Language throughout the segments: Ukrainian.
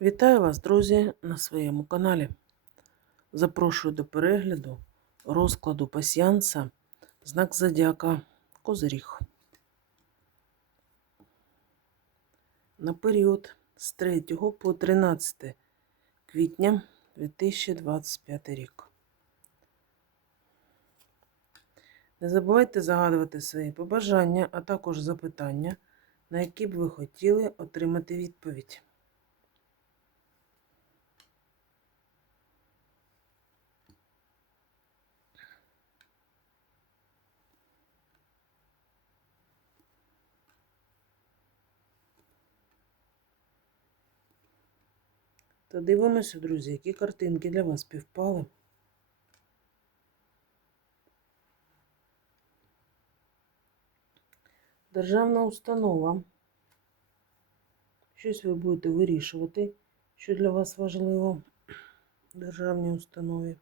Вітаю вас, друзі, на своєму каналі. Запрошую до перегляду розкладу пасьянса знак Зодіака Козиріг. На період з 3 по 13 квітня 2025 рік. Не забувайте загадувати свої побажання, а також запитання, на які б ви хотіли отримати відповідь. То дивимося, друзі, які картинки для вас співпали. Державна установа. Щось ви будете вирішувати, що для вас важливо державній установі.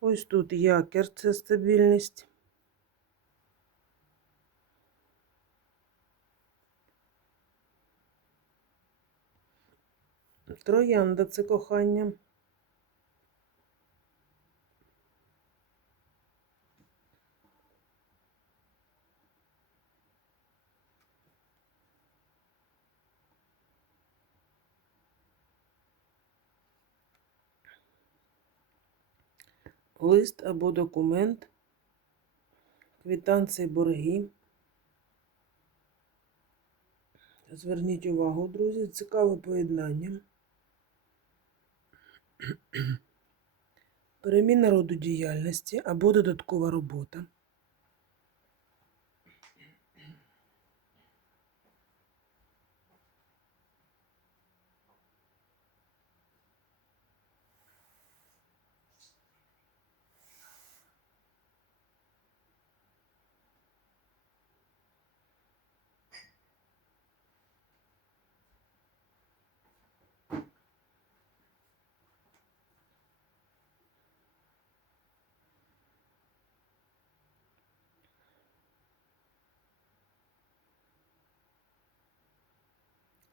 Ось тут якір це стабільність. Троянда це кохання. Лист або документ, квитанції борги. Зверніть увагу, друзі, цікаве поєднання. Переміна роду діяльності або додаткова робота.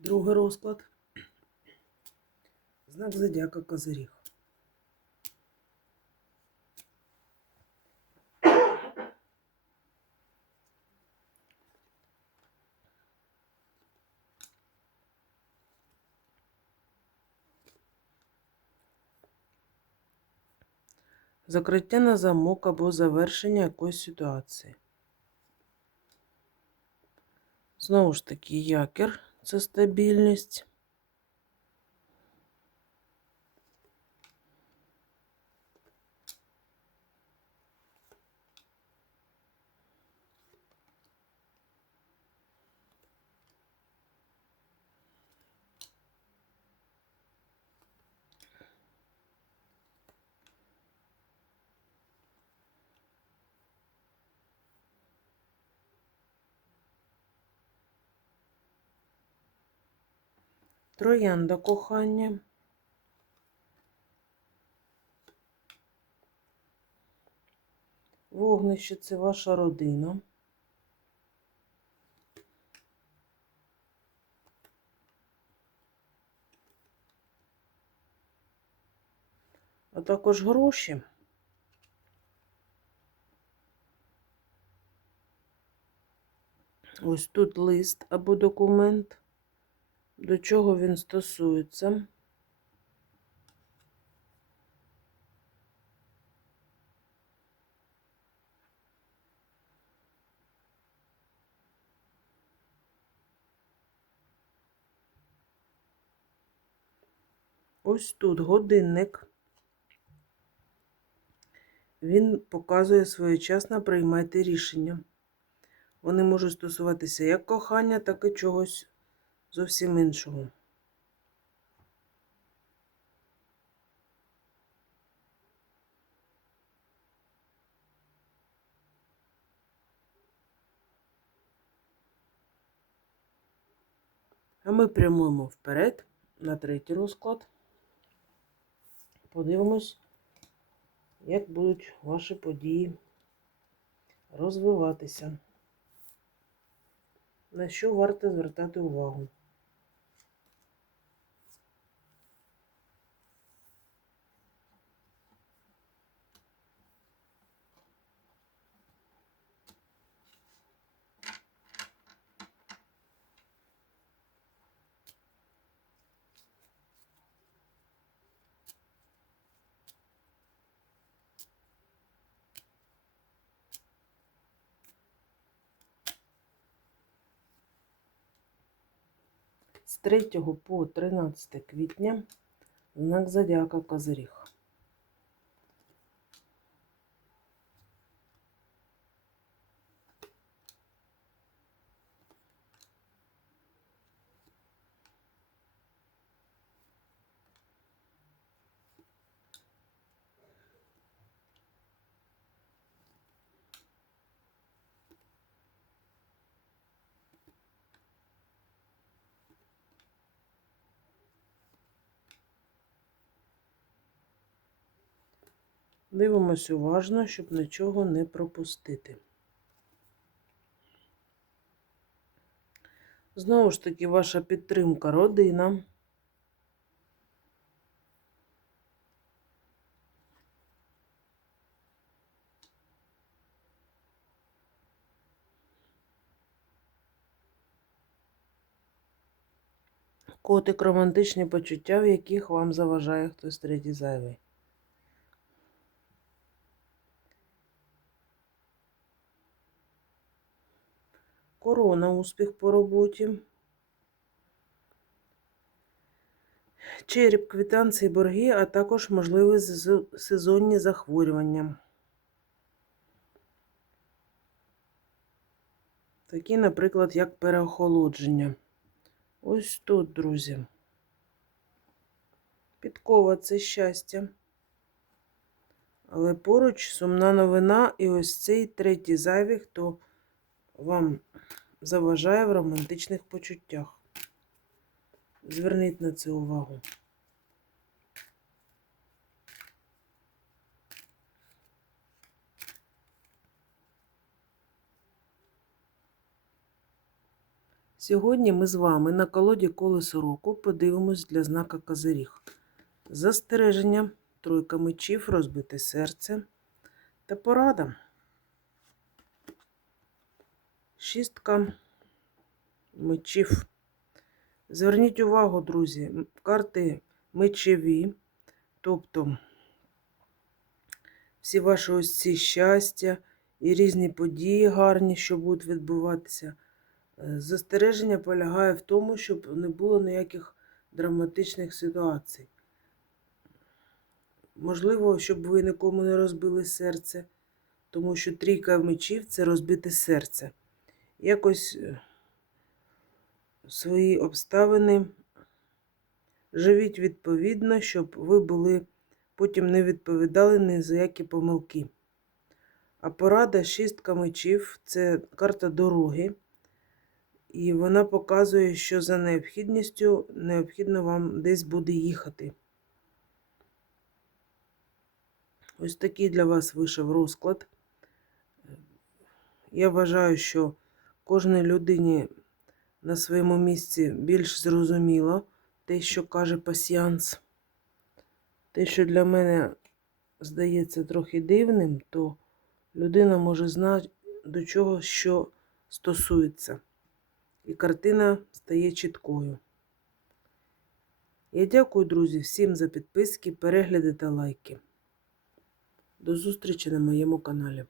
Другий розклад. Знак зодіака Козиріг. Закриття на замок або завершення якоїсь ситуації. Знову ж таки, якір це стабільність. Троянда кохання. Вогнище це ваша родина. А також гроші. Ось тут лист або документ. До чого він стосується? Ось тут годинник. Він показує своєчасно приймати рішення. Вони можуть стосуватися як кохання, так і чогось зовсім іншого. А ми прямуємо вперед на третій розклад. Подивимось, як будуть ваші події розвиватися. На що варто звертати увагу? З 3 по 13 квітня знак Зодіака Козиріг. Дивимось уважно, щоб нічого не пропустити. Знову ж таки, ваша підтримка родина. Котик романтичні почуття, в яких вам заважає хтось третій зайвий. Успіх по роботі. Череп, квитанції, борги, а також можливі сезонні захворювання. Такі, наприклад, як переохолодження. Ось тут, друзі. Підкова це щастя. Але поруч сумна новина, і ось цей третій зайвий, хто вам заважає в романтичних почуттях. Зверніть на це увагу. Сьогодні ми з вами на колоді колесо року подивимось для знака Козиріг. Застереження, тройка мечів, розбите серце та порада. Шістка мечів. Зверніть увагу, друзі, карти мечеві, тобто всі ваші ось ці щастя і різні події гарні, що будуть відбуватися. Е, Застереження полягає в тому, щоб не було ніяких драматичних ситуацій. Можливо, щоб ви нікому не розбили серце, тому що трійка мечів це розбите серце. Якось е, свої обставини живіть відповідно, щоб ви були потім не відповідали ні за які помилки. А порада шістка мечів це карта дороги. І вона показує, що за необхідністю необхідно вам десь буде їхати. Ось такий для вас вийшов розклад. Я вважаю, що кожній людині на своєму місці більш зрозуміло те, що каже пасіанс. Те, що для мене здається трохи дивним, то людина може знати, до чого що стосується. І картина стає чіткою. Я дякую, друзі, всім за підписки, перегляди та лайки. До зустрічі на моєму каналі.